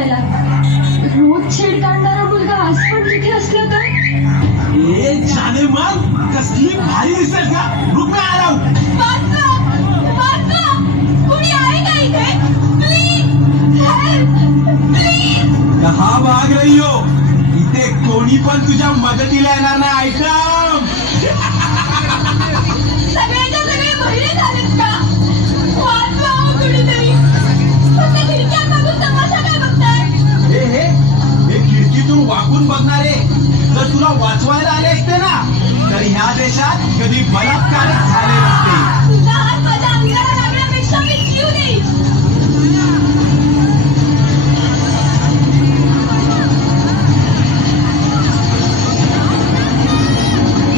करायला. रोज छेड काढणारा मुलगा आज पण तिथे असला तर? ए जाने मन कसली भारी दिसतेस का. रुक मैं आ रहा हूं. कुणी आहे का इथे? Please help, please. कहा भाग रही हो. इथे कोणी पण तुझ्या मदतीला येणार नाही. आयटम सगळ्याच्या सगळे बहिरे झालेत का? वाचवा हो कुणीतरी. फक्त खिडक्यात बघून तमाशा काय बघताय? हे खिडकीतून वाकून बघणारे जर तुला वाचवायला आले असते ना तर ह्या देशात कधी बलात्कारच झाले नसते.